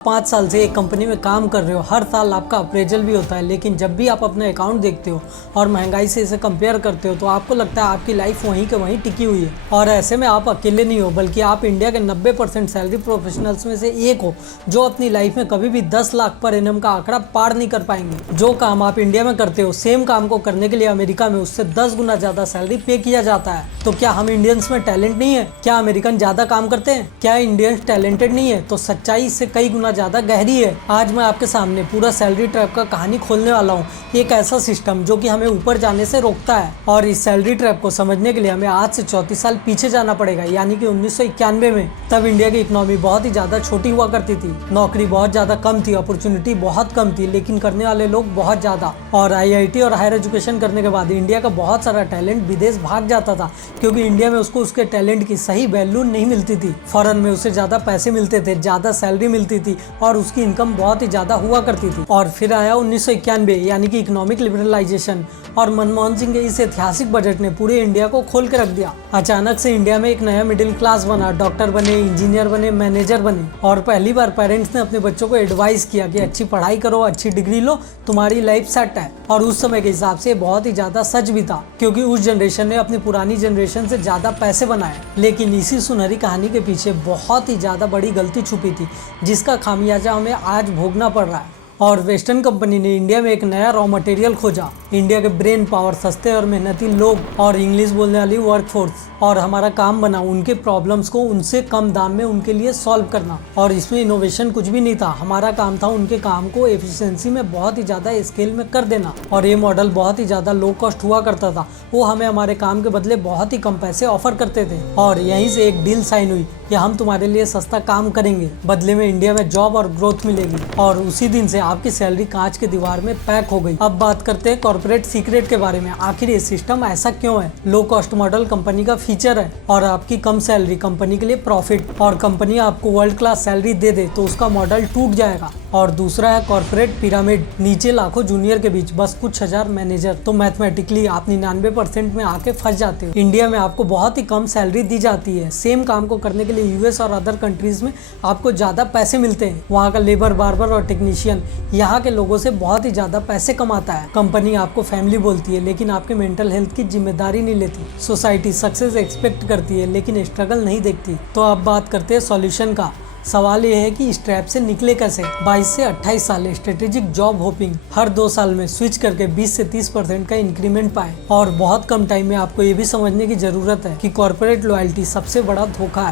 5 साल से एक कंपनी में काम कर रहे हो, हर साल आपका अप्रेजल भी होता है, लेकिन जब भी आप अपना अकाउंट देखते हो और महंगाई से इसे कंपेयर करते हो तो आपको लगता है आपकी लाइफ वहीं के वहीं टिकी हुई है। और ऐसे में आप अकेले नहीं हो, बल्कि आप इंडिया के 90% सैलरी प्रोफेशनल्स में से एक हो जो अपनी लाइफ में कभी भी 10 लाख पर एनम का आंकड़ा पार नहीं कर पाएंगे। जो काम आप इंडिया में करते हो, सेम काम को करने के लिए अमेरिका में उससे 10 गुना ज्यादा सैलरी पे किया जाता है। तो क्या हम इंडियंस में टैलेंट नहीं है? क्या अमेरिकन ज्यादा काम करते हैं? क्या इंडियंस टैलेंटेड नहीं है? तो सच्चाई इससे कई गुना ज्यादा गहरी है। आज मैं आपके सामने पूरा सैलरी ट्रैप का कहानी खोलने वाला हूँ, एक ऐसा सिस्टम जो कि हमें ऊपर जाने से रोकता है। और इस सैलरी ट्रैप को समझने के लिए हमें आज से 34 साल पीछे जाना पड़ेगा, यानी कि 1991 में। तब इंडिया की इकोनॉमी बहुत ही ज्यादा छोटी हुआ करती थी, नौकरी बहुत ज्यादा कम थी, अपॉर्चुनिटी बहुत कम थी, लेकिन करने वाले लोग बहुत ज्यादा। और IIT और हायर एजुकेशन करने के बाद इंडिया का बहुत सारा टैलेंट विदेश भाग जाता था, क्योंकि इंडिया में उसको उसके टैलेंट की सही वैल्यू नहीं मिलती थी। फॉरेन में उसे ज्यादा पैसे मिलते थे, ज्यादा सैलरी मिलती थी और उसकी इनकम बहुत ही ज्यादा हुआ करती थी। और फिर आया 1991, यानी कि इकोनॉमिक लिबरलाइजेशन, और मनमोहन सिंह के इस ऐतिहासिक बजट ने पूरे इंडिया को खोल के रख दिया। अचानक से इंडिया में एक नया मिडिल क्लास बना, डॉक्टर बने, इंजीनियर बने, मैनेजर बने। और पहली बार पेरेंट्स ने अपने बच्चों को एडवाइस किया कि अच्छी पढ़ाई करो, अच्छी डिग्री लो, तुम्हारी लाइफ सेट है। और उस समय के हिसाब से बहुत ही ज्यादा सच भी था, क्योंकि उस जनरेशन ने अपनी पुरानी जनरेशन से ज्यादा पैसे बनाए। लेकिन इसी सुनहरी कहानी के पीछे बहुत ही ज्यादा बड़ी गलती छुपी थी, जिसका खामियाजा हमें आज भोगना पड़ रहा है। और वेस्टर्न कंपनी ने इंडिया में एक नया रॉ मटेरियल खोजा, इंडिया के ब्रेन पावर, सस्ते और मेहनती लोग और इंग्लिश बोलने वाली वर्कफोर्स। और हमारा काम बना उनके प्रॉब्लम्स को उनसे कम दाम में उनके लिए सॉल्व करना। और इसमें इनोवेशन कुछ भी नहीं था, हमारा काम था उनके काम को एफिशिएंसी में बहुत ही ज़्यादा स्केल में कर देना। और ये मॉडल बहुत ही ज़्यादा लो कॉस्ट हुआ करता था, वो हमें हमारे काम के बदले बहुत ही कम पैसे ऑफर करते थे। और यहीं से एक डील साइन हुई कि हम तुम्हारे लिए सस्ता काम करेंगे, बदले में इंडिया में जॉब और ग्रोथ मिलेगी। और उसी दिन से आपकी सैलरी कांच के दीवार में पैक हो गई। अब बात करते हैं कॉर्पोरेट सीक्रेट के बारे में। आखिर ये सिस्टम ऐसा क्यों है? लो कॉस्ट मॉडल कंपनी का फीचर है, और आपकी कम सैलरी कंपनी के लिए प्रॉफिट। और कंपनी आपको वर्ल्ड क्लास सैलरी दे दे तो उसका मॉडल टूट जाएगा। और दूसरा है कॉर्पोरेट पिरामिड, नीचे लाखों जूनियर के बीच बस कुछ हजार मैनेजर। तो मैथमेटिकली आप 99% में आके फंस जाते हो। इंडिया में आपको बहुत ही कम सैलरी दी जाती है, सेम काम को करने के लिए US और अदर कंट्रीज में आपको ज्यादा पैसे मिलते हैं। वहाँ का लेबर, बार्बर और टेक्नीशियन यहाँ के लोगों से बहुत ही ज्यादा पैसे कमाता है। कंपनी आपको फैमिली बोलती है, लेकिन आपके मेंटल हेल्थ की जिम्मेदारी नहीं लेती। सोसाइटी सक्सेस एक्सपेक्ट करती है, लेकिन स्ट्रगल नहीं देखती। तो अब बात करते हैं सॉल्यूशन का। सवाल यह है कि इस ट्रैप से निकले कैसे। 22 से 28 साल स्ट्रेटेजिक जॉब होपिंग, हर 2 साल में स्विच करके 20 से 30% का इंक्रीमेंट पाए। और बहुत कम टाइम में आपको ये भी समझने की जरूरत है कि कॉर्पोरेट लॉयल्टी सबसे बड़ा धोखा है।